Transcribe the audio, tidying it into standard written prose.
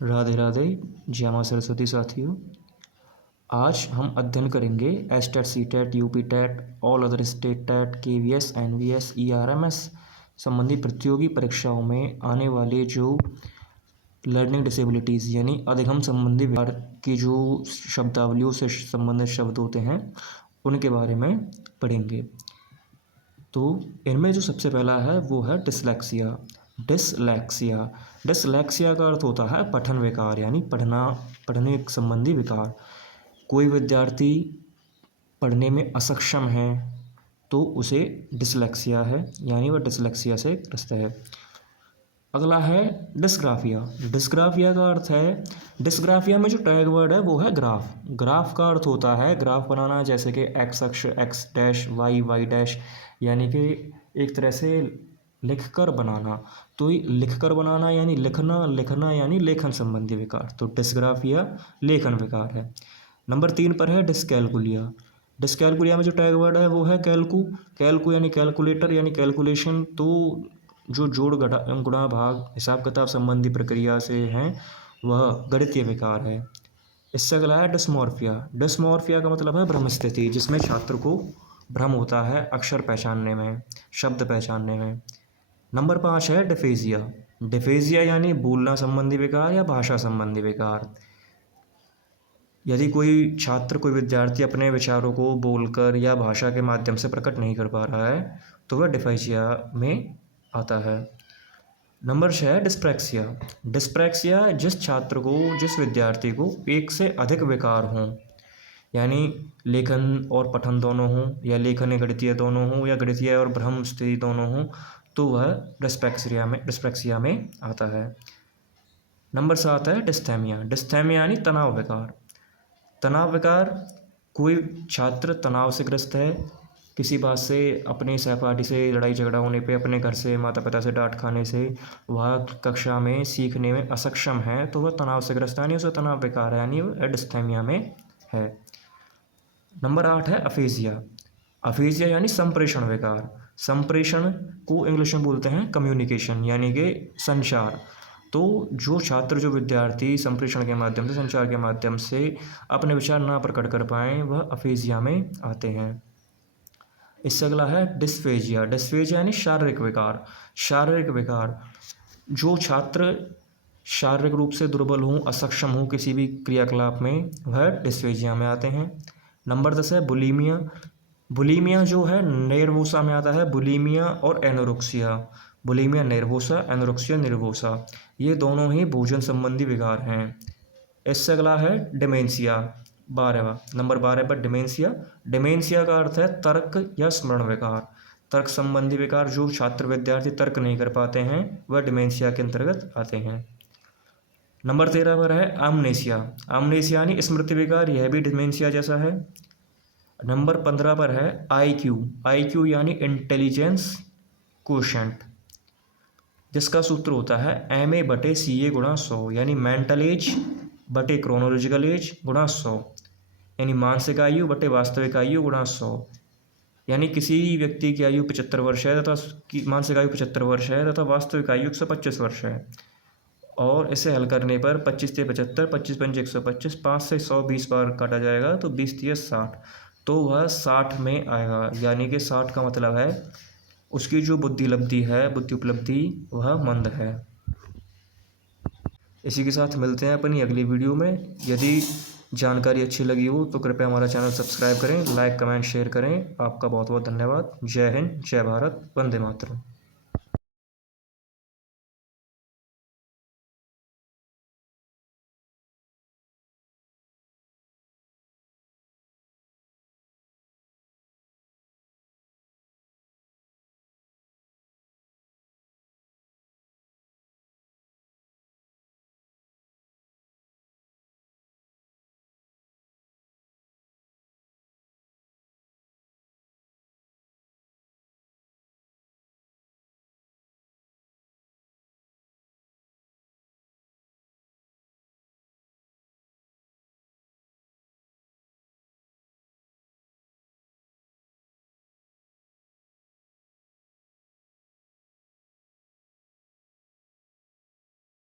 राधे राधे। जय मां सरस्वती साथियों। आज हम अध्ययन करेंगे STET, CTET, UP TET, all other state TET, KVS, NVS, ERMS संबंधी प्रतियोगी परीक्षाओं में आने वाले जो लर्निंग डिसेबिलिटीज़ यानी अधिगम संबंधी विकार की जो शब्दावलियों से संबंधित शब्द होते हैं उनके बारे में पढ़ेंगे। तो इनमें जो सबसे पहला है वो है डिसलेक्सिया। डिसलेक्सिया डिसलेक्सिया का अर्थ होता है पठन विकार यानी पढ़ने संबंधी विकार। कोई विद्यार्थी पढ़ने में असक्षम है तो उसे डिसलेक्सिया है यानी वह डिसलेक्सिया से ग्रस्त है। अगला है डिस्ग्राफिया। डिस्ग्राफिया का अर्थ है, डिस्ग्राफिया में जो टैग वर्ड है वो है ग्राफ। ग्राफ का अर्थ होता है ग्राफ बनाना, जैसे कि एक्स अक्ष एक्स डैश वाई डैश, यानी कि एक तरह से लिखकर बनाना। तो लिखकर बनाना यानी लिखना, लिखना यानी लेखन संबंधी विकार। तो डिस्ग्राफिया लेखन विकार है। नंबर 3 पर है डिस्कैलकुलिया। डिस्कैलकुलिया में जो टैग वर्ड है वो है कैलकू। कैलकू यानी कैलकुलेटर यानी कैलकुलेशन। तो जो जोड़ गुणा भाग हिसाब किताब संबंधी प्रक्रिया से हैं वह गणितीय विकार है। इससे अगला है डिस्मॉर्फिया। डिस्मॉर्फिया का मतलब है भ्रम स्थिति, जिसमें छात्र को भ्रम होता है अक्षर पहचानने में, शब्द पहचानने में। नंबर 5 है डिफेजिया। डिफेजिया यानी बोलना संबंधी विकार या भाषा संबंधी विकार। यदि कोई छात्र, कोई विद्यार्थी अपने विचारों को बोलकर या भाषा के माध्यम से प्रकट नहीं कर पा रहा है तो वह डिफेजिया में आता है। नंबर 6 है डिस्प्रैक्सिया। डिस्प्रैक्सिया जिस छात्र को, जिस विद्यार्थी को एक से अधिक विकार हों, यानी लेखन और पठन दोनों हों, या लेखन या गणितीय दोनों हों, या गणितीय और भ्रम स्थिति दोनों हों, तो वह डिस्प्रैक्सिया में आता है। नंबर 7 है डिस्थैमिया। डिस्थैमिया यानी तनाव विकार। तनाव विकार, कोई छात्र तनाव से ग्रस्त है, किसी बात से, अपने सहपाठी से लड़ाई झगड़ा होने पे, अपने घर से माता पिता से डांट खाने से वह कक्षा में सीखने में असक्षम है तो वह तनाव से ग्रस्त है यानी उसे तनाव विकार है यानी वह डिस्थैमिया में है। नंबर 8 है अफेजिया। अफेजिया यानी संप्रेषण विकार। संप्रेषण को इंग्लिश में बोलते हैं कम्युनिकेशन यानी कि संचार। तो जो छात्र, जो विद्यार्थी संप्रेषण के माध्यम से, संचार के माध्यम से अपने विचार ना प्रकट कर पाएँ वह अफेजिया में आते हैं। इससे अगला है डिस्फेजिया। डिस्फेजिया यानी शारीरिक विकार। शारीरिक विकार, जो छात्र शारीरिक रूप से दुर्बल हों, असक्षम हों किसी भी क्रियाकलाप में, वह डिस्फेजिया में आते हैं। नंबर 10 है बुलीमिया। बुलीमिया जो है नेर्वोसा में आता है। बुलीमिया और एनोरेक्सिया, बुलीमिया नेर्वोसा, एनोरेक्सिया निर्वोसा, ये दोनों ही भोजन संबंधी विकार हैं। इससे अगला है डिमेंशिया, 12वां, नंबर 12 पर डिमेंशिया। डिमेंशिया का अर्थ है तर्क या स्मरण विकार। तर्क संबंधी विकार, जो छात्र विद्यार्थी तर्क नहीं कर पाते हैं वह डिमेंशिया के अंतर्गत आते हैं। नंबर 13 पर है अमनेशिया। अमनेशिया यानी स्मृति विकार, यह भी डिमेंशिया जैसा है। नंबर 15 पर है आईक्यू। आईक्यू यानी इंटेलिजेंस कोशेंट, जिसका सूत्र होता है MA/CA गुणा 100, यानी मेंटल एज बटे क्रोनोलॉजिकल एज गुणा 100, यानी मानसिक आयु बटे वास्तविक आयु गुणा 100। यानी किसी व्यक्ति की आयु 75 वर्ष है तथा मानसिक आयु 75 वर्ष है तथा वास्तविक आयु 125 वर्ष है, और इसे हल करने पर 25 से 75, 25 पंजे 125, 5 से 100 20 बार काटा जाएगा तो 20 × 60, तो वह 60 में आएगा। यानी कि 60 का मतलब है उसकी जो बुद्धि उपलब्धि वह मंद है। इसी के साथ मिलते हैं अपनी अगली वीडियो में। यदि जानकारी अच्छी लगी हो तो कृपया हमारा चैनल सब्सक्राइब करें, लाइक कमेंट शेयर करें। आपका बहुत बहुत धन्यवाद। जय हिंद, जय भारत, वंदे मातरम।